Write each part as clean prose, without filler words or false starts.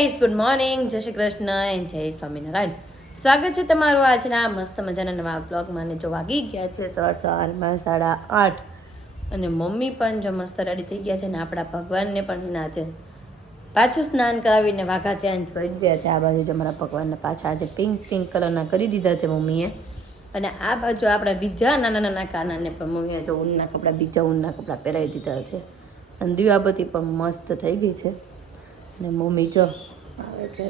Good morning, જય Shri Krishna and જય સ્વામિનારાયણ. સ્વાગત છે તમારું આજના મસ્ત મજાના નવા બ્લોગમાં. ને જો વાગી ગયા છે સવારમાં 8:30 અને મમ્મી પણ જો મસ્ત રેડી થઈ ગયા છે ને આપણા ભગવાનને પણ આજે પાછું સ્નાન કરાવીને વાઘા ચેન્જ કરી દીધા છે. આ બાજુ જો અમારા ભગવાનને પાછા આજે પિંક કલરના કરી દીધા છે મમ્મીએ. અને આ બાજુ આપણા બીજા નાના કાનાને પણ મમ્મીએ જો ઊનના કપડાં પહેરાવી દીધા છે. અને દીવાબત્તી પણ મસ્ત થઈ ગઈ છે. ને મમ્મી જો આવે છે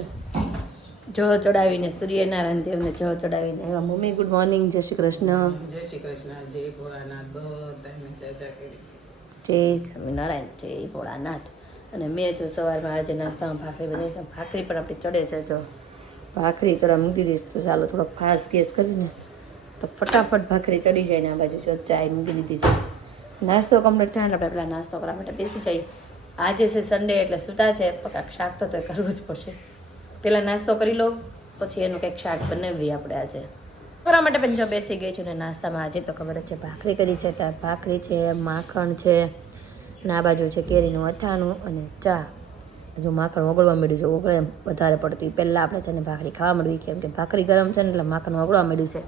જળ ચડાવીને સૂર્યનારાયણ દેવને જળ ચડાવીને આવ્યા. મમ્મી ગુડ મોર્નિંગ, જય શ્રી કૃષ્ણ. જય શ્રી કૃષ્ણ, જય ભોળાનાથ, બધાને ચર્ચા કરી. જય સ્વામિનારાયણ, જય ભોળાનાથ. અને મેં જો સવારમાં આજે નાસ્તામાં ભાખરી બનાવી છે. ભાખરી પણ આપણી ચડે છે. જો ભાખરી થોડા મૂકી દઈશ તો ચાલો થોડોક ફાસ્ટ ગેસ કરીને તો ફટાફટ ભાખરી ચડી જાય. ને આ બાજુ જો ચાય મૂકી દીધી છે. નાસ્તો કમ્પ્લીટ થાય એટલે આપણે પેલા નાસ્તો કરવા માટે બેસી જઈએ. આજે છે સન્ડે એટલે સૂતા છે. પકાક શાક તો કરવું જ પડશે. પહેલાં નાસ્તો કરી લો પછી એનું કંઈક શાક બનાવીએ આપણે આજે કરવા માટે. પણ જો બેસી ગઈ છું ને નાસ્તામાં આજે તો ખબર જ છે ભાખરી કરી છે. ત્યાં ભાખરી છે, માખણ છે, અને આ બાજુ છે કેરીનું અથાણું અને ચા. જો માખણ ઓગળવા માંડ્યું છે, ઓગળે એમ વધારે પડતું. પહેલાં આપણે છે ને ભાખરી ખાવા માંડવી કેમ કે ભાખરી ગરમ છે ને એટલે માખણ ઓગળવા માંડ્યું છે.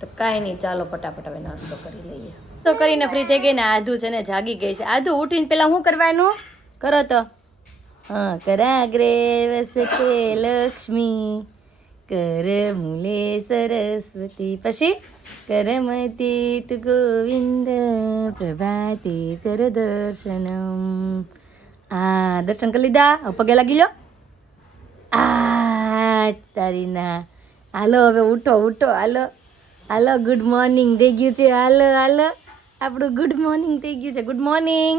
તો કાંઈ નહીં, ચાલો ફટાફટ હવે નાસ્તો કરી લઈએ. તો કરીને ફ્રી થઈ ગઈ ને આધુ છે ને જાગી ગઈ છે. આધુ ઉઠીને પહેલાં શું કરવાનું કરો તો હા કરાગ્રે વસતે લક્ષ્મી કર મૂલે સરસ્વતી, પછી કરમતી તુ ગોવિંદ પ્રભાતે કર દર્શનમ. આ દર્શન કરી લીધા, પગે લાગી લો. આ તારી ના હાલો હવે ઉઠો હાલો હાલો. ગુડ મોર્નિંગ થઈ ગયું છે. હાલો આપણું ગુડ મોર્નિંગ થઈ ગયું છે. ગુડ મોર્નિંગ,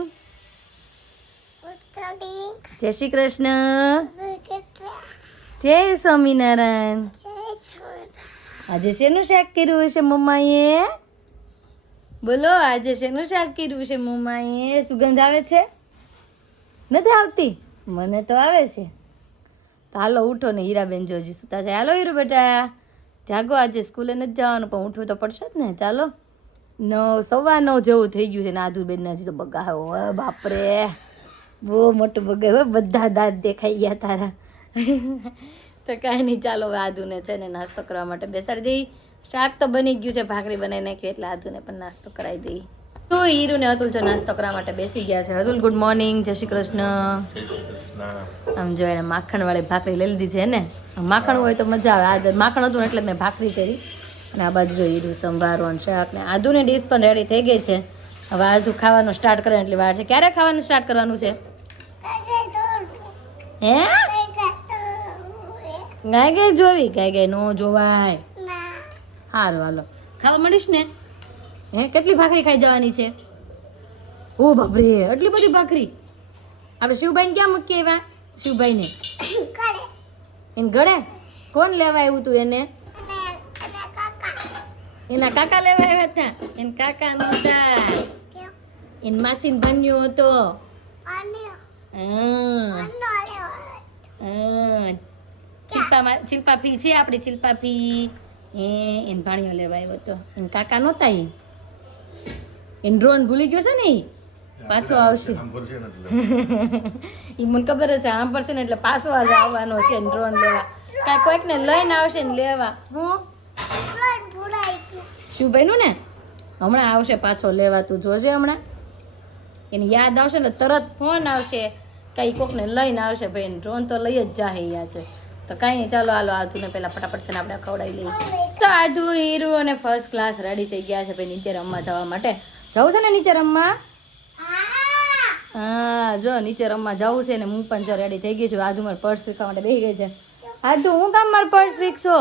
જય શ્રી કૃષ્ણ, જય સ્વામિનારાયણ. આજે શેનું શાક કર્યું છે મમ્માએ? બોલો આજે શેનું શાક કર્યું છે મમ્માએ? સુગંધ આવે છે? નથી આવતી? મને તો આવે છે. તો હાલો ઉઠો ને. હીરાબેન જોજી સુતા છે. હાલો હીરુ બેટા જાગો, આજે સ્કૂલે નથી જવાનું પણ ઉઠવું તો પડશે જ ને. ચાલો 9:15 જેવું થઈ ગયું છે ને આધુબેન હજી તો બગાવો. બાપરે બહુ મોટું બગાવ્યો, બધા દાંત દેખાઈ ગયા તારા. તો કાંઈ નહીં, ચાલો હવે આધુને છે ને નાસ્તો કરવા માટે બેસાડી દઈ. શાક તો બની ગયું છે, ભાખરી બનાવી નાખી એટલે આધુને પણ નાસ્તો કરાવી દઈ. તો હીરુ ને અતુલ જો નાસ્તો કરવા માટે બેસી ગયા છે. અતુલ ગુડ મોર્નિંગ, જય શ્રી કૃષ્ણ. આમ જો એને માખણવાળી ભાખરી લઈ લીધી છે ને. માખણ હોય તો મજા આવે. આ માખણ હતું એટલે મેં ભાખરી કરી. અને આ બાજુ જો હીરુ સંભારો અને શાક ને આધુની ડીશ પણ રેડી થઈ ગઈ છે. હવે આધુ ખાવાનું સ્ટાર્ટ કરે એટલી વાર છે. ક્યારે ખાવાનું સ્ટાર્ટ કરવાનું છે? હે ગાય જોવી? ગાય નો જોવાય. સારું હાલો ખાવા મળીશ ને. હે કેટલી ભાખરી ખાઈ જવાની છે? ઓ બાપરે એટલી બધી ભાખરી. આપણે શિવભાઈને ક્યાં મૂકી આવ્યા? શિવભાઈને એને ગળે કોણ લેવા આવ્યું તું? એને એના કાકા લેવા આવ્યા હતા. એને કાકા નહોતા, એને માછીને બન્યો હતો. ચિલ્પાફી છે આપણી ચિલ્પાફી. એને ભાણિયો લેવા આવ્યો હતો. એને કાકા નહોતા. એને ડ્રોન ભૂલી ગયો છે ને. પાછો આવશે એ મને ખબર છે. આમ પડશે ને એટલે પાછો જ આવવાનો છે ડ્રોન લેવા. કાંઈ કોઈકને લઈને આવશે ને લેવા. હું શિવભાઈનું ને હમણાં આવશે પાછો લેવા. તું જોજે હમણાં એને યાદ આવશે ને તરત ફોન આવશે. કાંઈ કોકને લઈને આવશે. ભાઈ ડ્રોન તો લઈ જ જાહે યાદ છે. તો કાંઈ ચાલો હાલો આધુને પહેલાં ફટાફટ છે ને આપણે ખવડાવી લઈએ. તો આધુ હીરો અને ફર્સ્ટ ક્લાસ રેડી થઈ ગયા છે ભાઈ નીચે રમવા જવા માટે. જવું છે ને નીચે રમવા? હા જો નીચે રમવા જવું છે ને હું પણ જો રેડી થઈ ગઈ છું. આધુ મારે પર્સ શીખવા માટે બેસી ગઈ છે. આધુ હું કામ મારે પર્સ શીખશો?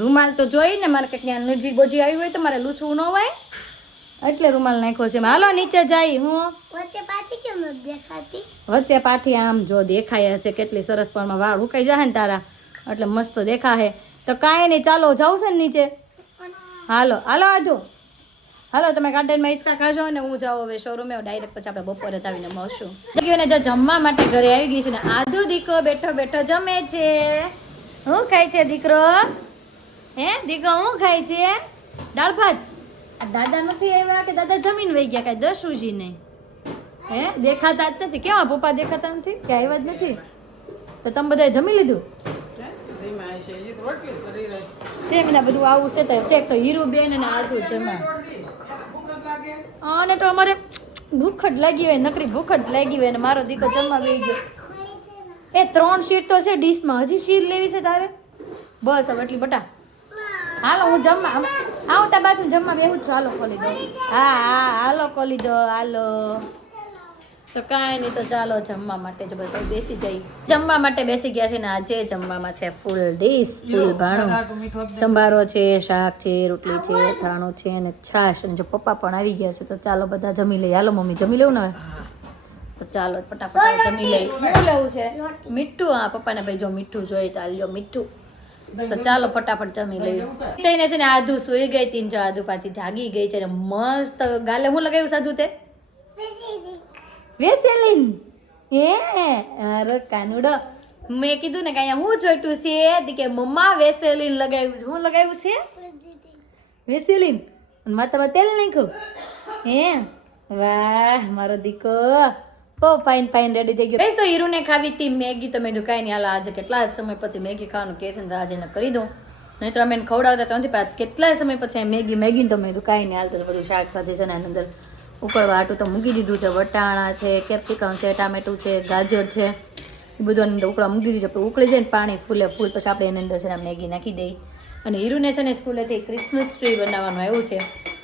રૂમાલ તો જોઈ ને મારે કંઈક ત્યાં નજી બોજી આવી હોય તો મારે લૂછવું ન હોય એટલે રૂમાલ નાખ્યો છે. હાલો નીચે જાય. હું વચ્ચે પાથી આમ જો દેખાય છે કેટલી સરસ પણ વાળ ઉકાઈ જાય ને તારા એટલે મસ્ત દેખાશે. તો કાંઈ નહીં ચાલો જાઉં છે ને નીચે. હાલો આધુ હાલો તમે ગાર્ડનમાં હિંચકા ખાશો ને હું જાઉં હવે શોરૂમે. ડાયરેક્ટ પછી આપણે બપોરે આવીને મળશું. ને જો જમવા માટે ઘરે આવી ગઈ છે ને આધુ દીકરો બેઠો જમે છે. હું ખાય છે દીકરો? હે દીકરો હું ખાય છે? દાળ ભાત. દાદા નથી આવ્યા કે દાદા જમીન વહી ગયા? કાંઈ દસુજી નહીં. હે દેખાતા જ નથી. કેવા પપ્પા દેખાતા નથી કે આવ્યા જ નથી? તો તમે બધાએ જમી લીધું? સીમા છે હજી તો રોટલી કરી રહી. તેમ ના બધું આવું છે તો ચેક તો હીરુબેન અને આદુ જમા. ભૂખ જ લાગે. અને તો અમારે ભૂખ જ લાગી હોય, નકરી ભૂખ જ લાગી હોય, અને મારો દીકરો જમવા બેસી ગયો. એ 3 શીટ તો છે ડીશમાં, હજી શીટ લેવી છે તારે? બસ હવે એટલી બટા. હાલો હું જમવા હું તાર બાજુ જમવા બેહું જ છું. હાલો ખોલી દો. હા હાલો ખોલી દો હાલો. તો કાંઈ નહીં, તો ચાલો જમવા માટે જ બસ હવે બેસી જઈ. જમવા માટે બેસી ગયા છે ને આજે જમવામાં છે ફૂલ ડીશ, ફૂલ ભાણું. સંભારો છે, શાક છે, રોટલી છે, અથાણું છે અને છાશ. અને જો પપ્પા પણ આવી ગયા છે તો ચાલો બધા જમી લઈએ. હાલો મમ્મી જમી લેવું ને હવે? તો ચાલો ફટાફટ જમી લઈએ. શું લેવું છે? મીઠું. હા પપ્પાને ભાઈ જો મીઠું જોઈએ તો હાલ્યો મીઠું. તો ચાલો ફટાફટ જમી લઈએ. તઈને છે ને આદુ સુઈ ગઈ તીન, જો આદુ પાછી જાગી ગઈ છે ને મસ્ત ગાલે હું લગાવ્યું સાધુ તે વેસેલિન. અરે કાનુડો, મેં કીધું ને કે અહીંયા હું જોઈતું છે કે મમ્મા વેસેલિન લગાવ્યું છે. હું લગાવ્યું છે? વેસેલિન. અને માથામાં તેલ નાખ્યું. વાહ મારો દીકો બહુ ફાઇન રેડી થઈ ગયો. તો હીરુને ખાવી હતી મેગી, તો મેં કીધું કાંઈ નહીં હાલ આજે કેટલા સમય પછી મેગી ખાવાનું કહે છે ને તો આજે એને કરી દઉં. નહીં તો અમે એને ખવડાવતા તો નથી, પણ કેટલાય સમય પછી મેગી તો મેં કીધું કાંઈ નહીં હાલ તો બધું શાકભાજી છે ને એની અંદર ઉકળવા આટું તો મૂકી દીધું છે. વટાણા છે, કેપ્સિકમ છે, ટામેટું છે, ગાજર છે, એ બધું અંદર ઉકળવા મૂકી દીધું છે. ઉકળી જાય ને પાણી ફૂલ પછી આપણે એની અંદર છે ને મેગી નાખી દઈ. અને હીરુને છે ને સ્કૂલેથી ક્રિસમસ ટ્રી બનાવવાનું આવ્યું છે,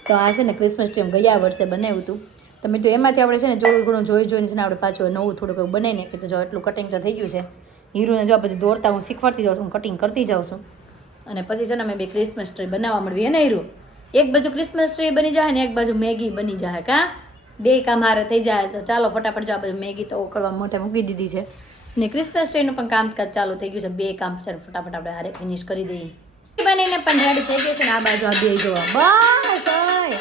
તો આ છે ને ક્રિસમસ ટ્રી ગયા વર્ષે બનાવ્યું હતું. તો મેં તો એમાંથી આપણે છે ને થોડું ઘણું જોઈને છે ને આપણે પાછું નવું થોડુંક બનાવીને તો જો એટલું કટિંગ તો થઈ ગયું છે. હીરુને જો પછી દોરતા હું શીખવાડતી જાઉં છું, કટિંગ કરતી જાઉં છું. અને પછી છે ને મેં બે ક્રિસમસ ટ્રી બનાવવા મળવી. એને હીરુ એક બાજુ ક્રિસમસ ટ્રી બની જાય ને એક બાજુ મેગી બની જાય. કાં બે કામ હારે થઈ જાય. તો ચાલો ફટાફટ જો આ બધું મેગી તો ઉકળવા મોઢે મૂકી દીધી છે ને ક્રિસમસ ટ્રીનું પણ કામકાજ ચાલુ થઈ ગયું છે. બે કામ છે ફટાફટ આપણે હારે ફિનિશ કરી દઈએ. બનીને પણ રેડી થઈ ગઈ છે ને આ બાજુ આ બે જોવા બસ હોય.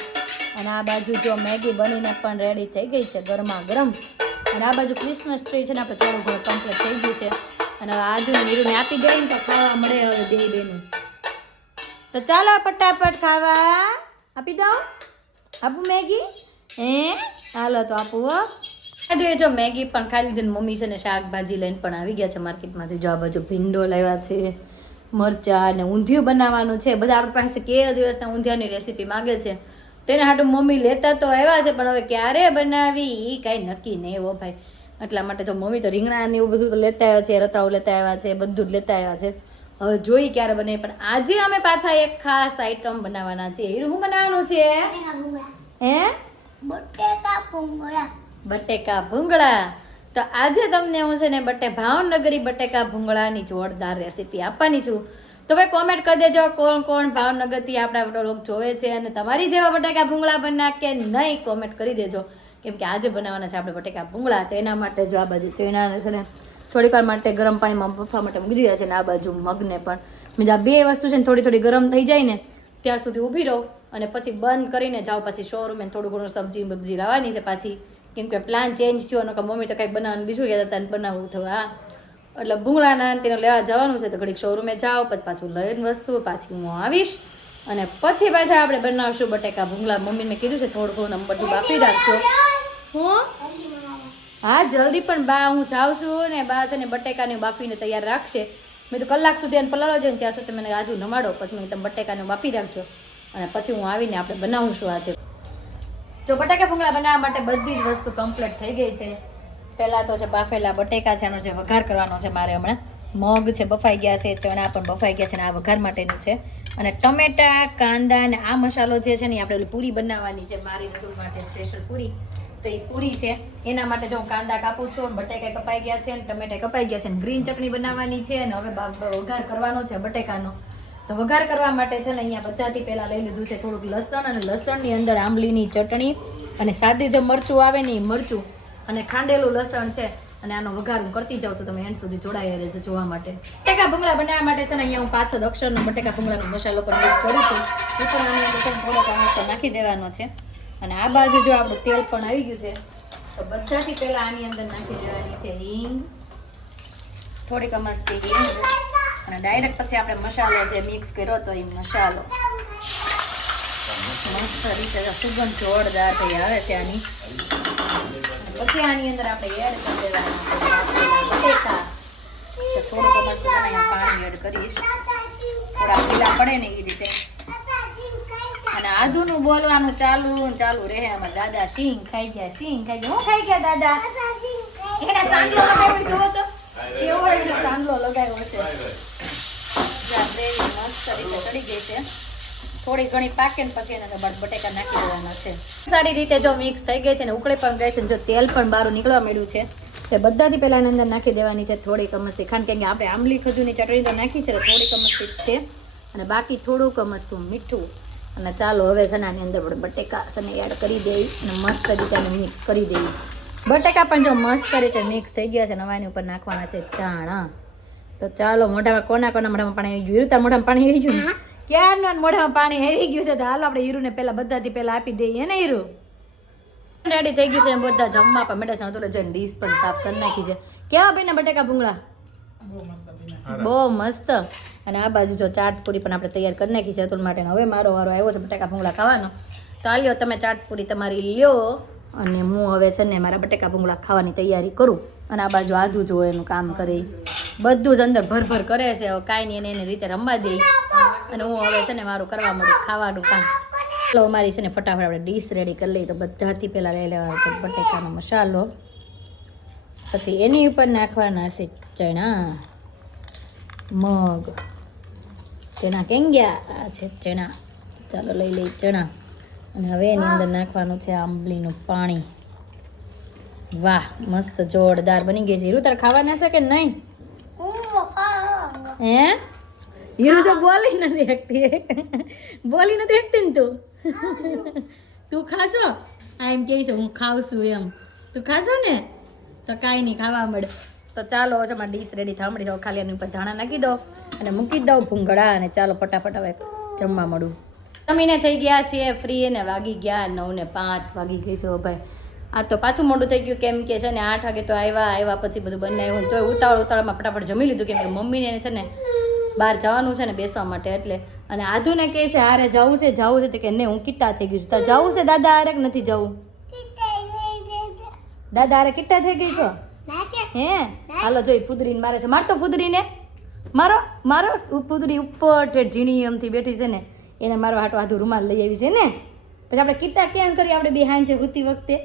અને આ બાજુ જો મેગી બનીને પણ રેડી થઈ ગઈ છે ગરમા ગરમ. અને આ બાજુ ક્રિસમસ ટ્રી છે ને આપણે થોડું ઘણું કમ્પ્લીટ થઈ ગયું છે. અને આજુ હીરુને આપી દઈએ ને તો ખાવા મળે હવે બેનું. તો ચાલો ફટાફટ ખાવા આપી દઉં. આપું મેગી? હાલો તો આપું હો. જો મેગી પણ ખાઈ લીધી ને મમ્મી છે ને શાકભાજી લઈને પણ આવી ગયા છે માર્કેટમાંથી. જો આ બાજુ ભીંડો લાવ્યા છે, મરચાં ને ઊંધિયું બનાવવાનું છે. બધા આપણી પાસે કે દિવસના ઊંધિયાની રેસીપી માગે છે, તેને હાટું મમ્મી લેતા તો આવ્યા છે, પણ હવે ક્યારે બનાવી એ કાંઈ નક્કી નહીં હો ભાઈ. એટલા માટે તો મમ્મી તો રીંગણા ને એવું બધું લેતા આવ્યા છે, રતાળું લેતા આવ્યા છે, બધું જ લેતા આવ્યા છે. હવે જોઈ ક્યારે બને. પણ આજે અમે પાછા એક ખાસ આઈટમ બનાવવાના છે. શું બનાવવાનું છે? બટેકા ભૂંગળા. તો આજે તમને હું છે ને ભાવનગરી બટેકા ભૂંગળાની જોરદાર રેસીપી આપવાની છું. તો ભાઈ કોમેન્ટ કરી દેજો કોણ કોણ ભાવનગરથી આપણા લોકો જોવે છે અને તમારી જેવા બટેકા ભૂંગળા બના કે નહીં કોમેન્ટ કરી દેજો. કેમ કે આજે બનાવવાના છે આપણે બટેકા ભૂંગળા. તો એના માટે જો આ બાજુ ચણાને છે ને થોડીક વાર માટે ગરમ પાણીમાં બફવા માટે મૂકી દીધા છે ને આ બાજુ મગને પણ બીજા બે વસ્તુ છે ને થોડી ગરમ થઈ જાય ને ત્યાં સુધી ઊભી રહો અને પછી બંધ કરીને જાઓ. પછી શોરૂમે થોડું ઘણું સબ્જી લાવવાની છે પાછી, કેમ કે પ્લાન ચેન્જ થયો અને મમ્મી તો કંઈક બનાવવાનું બીજું કહેતા હતા બનાવવું થયું. હા એટલે ભૂંગળાના તેને લેવા જવાનું છે તો ઘડીક શોરૂમે જાઓ, પછી પાછું લઈને વસ્તુ પાછી હું આવીશ અને પછી પાછા આપણે બનાવશું બટેકા ભૂંગળા. મમ્મીને મેં કીધું છે થોડું ઘણું બધું બાફી રાખજો. હું હા જલ્દી, પણ બા હું જાઉં છું ને બા છે ને બટેકાને બાફીને તૈયાર રાખશે. મેં તો કલાક સુધી એને પલાળવા જાય ને ત્યાં સુધી મને આજુ નમાડો, પછી મેં તમે બટેકાને બાફી રાખજો અને પછી હું આવીને આપણે બનાવશું આજે. જો બટાકા ભૂંગળા બનાવવા માટે બધી જ વસ્તુ કમ્પ્લીટ થઈ ગઈ છે. પહેલાં તો છે બાફેલા બટેકા છે, એનો જે વઘાર કરવાનો છે મારે હમણાં. મગ છે બફાઈ ગયા છે, ચણા પણ બફાઈ ગયા છે ને આ વઘાર માટેનું છે. અને ટમેટા, કાંદા અને આ મસાલો જે છે ને આપણે ઓલી પૂરી બનાવવાની છે મારી બધું માટે સ્પેશિયલ પૂરી. તો એ પૂરી છે એના માટે જો હું કાંદા કાપું છું, બટેકા કપાઈ ગયા છે અને ટમેટા કપાઈ ગયા છે. ગ્રીન ચટણી બનાવવાની છે અને હવે વઘાર કરવાનો છે બટેકાનો. તો વઘાર કરવા માટે છે ને અહીંયા બધાથી પહેલાં લઈ લીધું છે થોડુંક લસણ, અને લસણની અંદર આંબલીની ચટણી અને સાદી જે મરચું આવે ને એ મરચું અને ખાંડેલું લસણ છે. અને આનો વઘાર હું કરતી જાઉં છું, તમે એન્ડ સુધી જોડાઈ રહેજો જોવા માટે. બટેકા ભૂંગળા બનાવવા માટે છે ને અહીંયા હું 5 અક્ષરનો બટેકા ભૂંગળાનો મસાલો પણ યુઝ કરું છું. ઉપર આની અંદર થોડોક મસાલો નાખી દેવાનો છે. અને આ બાજુ જો આપણું તેલ પણ આવી ગયું છે, તો બધાથી પહેલાં આની અંદર નાખી દેવાની છે હિંગ, થોડીક મસ્તી હિંગ, અને ડાયરેક્ટ પછી આપણે મસાલો જે મિક્સ કર્યો તો એ મસાલો મસ્ત રીતે સુગંધ જોરદાર થઈ આવે છે આની. પછી આની અંદર આપણે એડ કરી દેવાના બટેકા. તો થોડુંક મસ્ત અહીંયા પાણી એડ કરીશ, થોડા ઢીલા પડે ને એ રીતે. અને આધુનું બોલવાનું ચાલુ ને ચાલુ રહે. અમારા દાદા સિંગ ખાઈ ગયા, સિંગ ખાઈ ગયા. હું ખાઈ ગયા દાદા? એને ચાંદલો લગાવ્યો જોવો તો કેવો એને ચાંદલો લગાવ્યો છે. ગ્રેવી મસ્ત રીતે ચડી ગઈ છે. થોડી ઘણી પાકે ને પછી એને બટેકા નાખી દેવાના છે. સારી રીતે જો મિક્સ થઈ ગઈ છે ને ઉકળી પણ ગઈ છે ને જો તેલ પણ બહાર નીકળવા માંડ્યું છે, તે બધાથી પહેલા એની અંદર નાખી દેવાની છે થોડીક અમસ્તી ખાંડ. કેમ કે આપણે આંબલી ખજૂરની ચટણી તો નાખી છે, થોડીક અમસ્તી છે અને બાકી થોડુંક અમસ્તું મીઠું. અને ચાલો હવે છે ને આની અંદર બટેકા છે ને એડ કરી દઈ અને મસ્ત રીતે એને મિક્સ કરી દઈએ. બટેકા પણ જો મસ્ત રીતે મિક્સ થઈ ગયા છે ને એની ઉપર નાખવાના છે ધાણા. તો ચાલો મોઢામાં કોના મોઢામાં પાણી આવી ગયું? તારા મોઢામાં પાણી આવી ગયું? ક્યારનું મોઢામાં પાણી આવી ગયું છે. તો હાલો આપણે હીરુને પહેલા બધાથી પહેલા આપી દઈએ ને. હીરુ રેડી થઈ ગયું છે એમ બધા જમવા પણ મેળે છે. તો જઈને ડીશ પણ સાફ કરી નાખી છે. કેવા ભાઈ બટેકા ભૂંગળા? બહુ મસ્ત. અને આ બાજુ જો ચાટ પૂરી પણ આપણે તૈયાર કરી નાખી છે અતુલ માટે. હવે મારો વારો આવ્યો છે બટેકા ભૂંગળા ખાવાનો. તો આલ્યો તમે ચાટ પૂરી તમારી લ્યો અને હું હવે છે ને મારા બટેકા ભૂંગળા ખાવાની તૈયારી કરું. અને આ બાજુ આધું જો એનું કામ કરે, બધું જ અંદર ભરભર કરે છે. હવે કાંઈ નહીં એની રીતે રમવા દે અને હું હવે છે ને મારું કરવા મળું ખાવાનું કામ. ચાલો અમારી છે ને ફટાફટ આપણે ડીશ રેડી કરી લઈએ. તો બધાથી પહેલાં લઈ લેવાનો છે બટેકાનો મસાલો, પછી એની ઉપર નાખવાના છે ચણા, મગ. ચણા કેમ ગયા? આ છે ચણા. ચાલો લઈ લઈ ચણા. અને હવે એની અંદર નાખવાનું છે આંબલીનું પાણી. વાહ મસ્ત જોરદાર બની ગઈ છે. હીરુ તારે ખાવાના છે કે નહીં? હે હીરુ તો બોલી નથી શકતી, બોલી નથી શકતી ને તું? તું ખાશો? આ એમ કહે છે હું ખાઉં છું એમ. તું ખાશો ને? તો કાંઈ નહીં ખાવા મળે. તો ચાલો હવે મારી ડીશ રેડી થવા મળી. હવે ખાલી એની ઉપર ધાણા નાખી દો અને મૂકી દઉં ભૂંગળા અને ચાલો ફટાફટ હવે જમવા મળું. જમીને થઈ ગયા છીએ ફ્રી અને વાગી ગયા 9:05 વાગી ગઈ છે. ભાઈ આ તો પાછું મોડું થઈ ગયું કેમ કે છે ને 8 વાગે તો આવ્યા પછી બધું બનાવ્યું તો ઉતાવળમાં ફટાફટ જમી લીધું. કેમ કે મમ્મીને છે ને બહાર જવાનું છે ને બેસવા માટે એટલે. અને આધુને કહે છે હારે જવું છે તો કે નહીં હું કિટ્ટા થઈ ગયું છું. તો જવું છે દાદા હારે કે નથી જવું? દાદા હારે કિટ્ટા થઈ ગઈ છો? હે હાલો જોઈ પુદરીને મારે છે. મારતો પુદરીને મારો મારો પુદરી ઉપર ઝીણી એમથી બેઠી છે ને એને મારો હાટો આધું રૂમાલ લઈ આવી છે ને. પછી આપણે કિટ્ટા કેમ કરીએ? આપણે બેહાન છે હુતી વખતે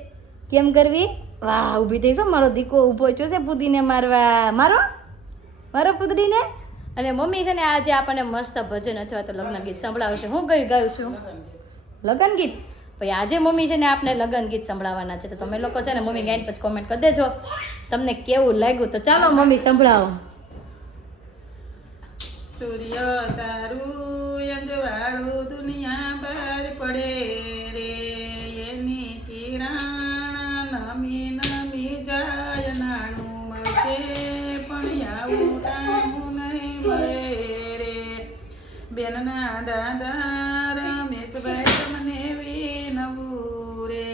કેમ કરવી? વાહ ઊભી થઈ છો મારો દીકો ઊભો થયો છે પુદીને મારવા. મારો પુદરીને. અને મમ્મી છે ને આજે આપણને મસ્ત ભજન અથવા તો લગ્ન ગીત સંભળાવશે. હું ગાયું છું લગ્ન ગીત. પછી આજે મમ્મી છે ને આપણે લગ્ન ગીત સંભળાવવાના છે. તો તમે લોકો છે ને મમ્મી ગાઈને પછી કોમેન્ટ કરી દેજો તમને કેવું લાગ્યું. તો ચાલો મમ્મી સંભળાવો. સૂર્ય તારું અંજવાળું દુનિયા બહાર પડે રે, એની કિરણ નમી નમી જાય, નાણું મળશે પણ આવું ટાણું નહીં મળે રે. બેનના દાદા રમેશભાઈ તમને વિનવું રે,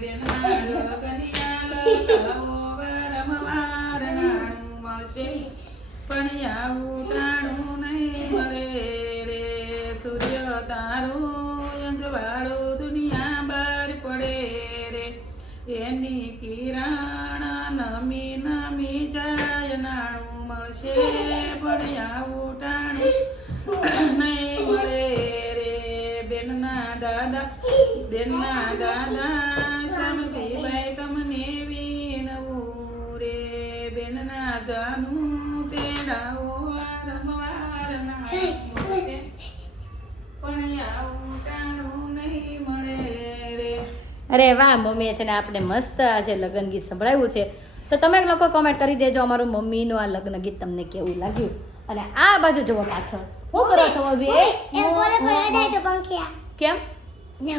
બેનના લગનિયા લગાવો વારંવાર, નાણું મળશે પણ આવું ટાણું નહીં મળે રે. સૂર્ય તારું અંજવાળું દુનિયા બહાર પડે રે, એની કિરણ નમી નમી જાય, નાણું મળશે પણ આવું ટાણું નહીં મળે રે. બેનના દાદા શ્યામજીભાઈ તમને વિનવું રે, બેનના જાનું તેડાઓ વારંવાર નાણું પણ આવું ટાણું નહીં મળે રે. અરે વાહ મમ્મીએ છે ને આપણે મસ્ત આજે લગ્ન ગીત સંભળાવ્યું છે. તો તમે લોકો કોમેન્ટ કરી દેજો અમારું મમ્મીનું આ લગ્ન ગીત તમને કેવું લાગ્યું. અને આ બાજુ જુઓ પાછળ શું કરો છો મમ્મી? કેમ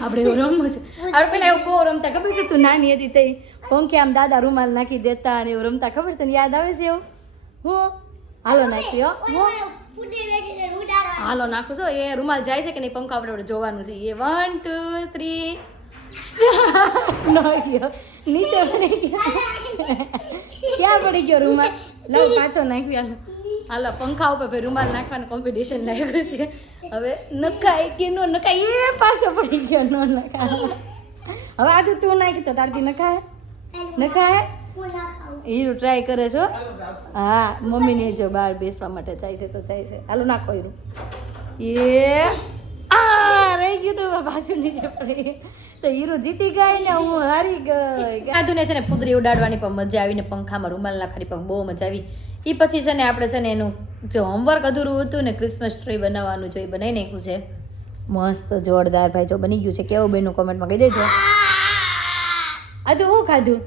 આપણે એવું રમવું છે? આપણે પેલા એવું બહુ રમતા ખબર છે? તું નાની હતી તઈ પંખી આમ દાદા રૂમાલ નાખી દેતા અને એવું રમતા ખબર છે? તને યાદ આવે છે એવું? હું હાલો નાખ્યો હાલો નાખું છો. એ રૂમાલ જાય છે કે નહીં પંખા આપણે જોવાનું છે. એ 1 2 3 નો ગયો નીચે પડી ગયો. ક્યાં પડી ગયો રૂમાલ? લાવ પાછો નાખ્યો. હાલો પંખા ઉપર ભાઈ રૂમાલ નાખવાનું કોમ્પિટિશન લાગ્યું છે. હવે નખાય કે નો નખાય? એ પાછો પડી ગયો. નો નખાય. હવે આ તું નાખી તો તારથી નખાય ન ખાય હીરો ટ્રાય કરે છો હા મમ્મીને જો બહાર બેસવા માટે જાય છે તો જાય છે હાલો નાખો હીરો એ આ રહી ગયું તો પાછું નીચે પડી તો હીરો જીતી ગઈ ને હું હારી ગઈ કાધું ને છે ને ફુદરી ઉડાડવાની પણ મજા આવી ને પંખામાં રૂમાલ નાખવાની પણ બહુ મજા આવી એ પછી છે ને આપણે છે ને એનું જો હોમવર્ક અધૂરું હતું ને ક્રિસમસ ટ્રી બનાવવાનું જો એ બનાવી નાખ્યું છે મસ્ત જોરદાર ભાઈ જો બની ગયું છે કેવું બેનું કોમેન્ટમાં કહી દેજો આ તો હું ખાધું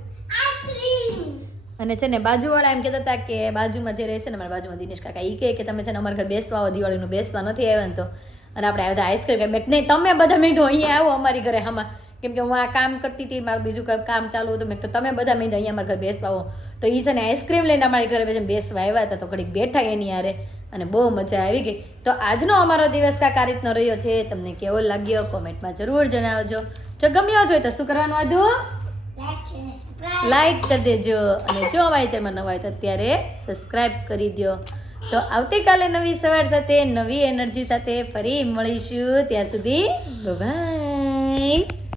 અને છે ને બાજુવાળા એમ કહેતા હતા કે બાજુમાં જે રહેશે ને મારા બાજુમાં દિનેશ કાકા એ કહે કે તમે છે ને અમારા ઘર બેસવા આવો દિવાળીનું બેસવા નથી આવ્યા ને તો અને આપણે આવ્યા આઈસ્ક્રીમ મેં નહીં તમે બધા મેં તો અહીંયા આવો અમારી ઘરે આમાં કેમ કે હું આ કામ કરતી હતી મારું બીજું કામ ચાલુ હતું મેં તો તમે બધા મેં અહીંયા અમારા ઘર બેસવા આવો તો એ છે ને આઈસ્ક્રીમ લઈને અમારી ઘરે બેસવા આવ્યા હતા તો ઘડીક બેઠા એની યારે અને બહુ મજા આવી ગઈ તો આજનો અમારો દિવસ કાંઈક આ રીતનો રહ્યો છે તમને કેવો લાગ્યો કોમેન્ટમાં જરૂર જણાવજો જો ગમ્યો હોય તો શું કરવાનું આધું લાઈક કરી દેજો અને જો અમારી ચેનલમાં નવા હોય તો અત્યારે સબસ્ક્રાઈબ કરી દો તો આવતીકાલે નવી સવાર સાથે નવી એનર્જી સાથે ફરી મળીશું ત્યાં સુધી બાય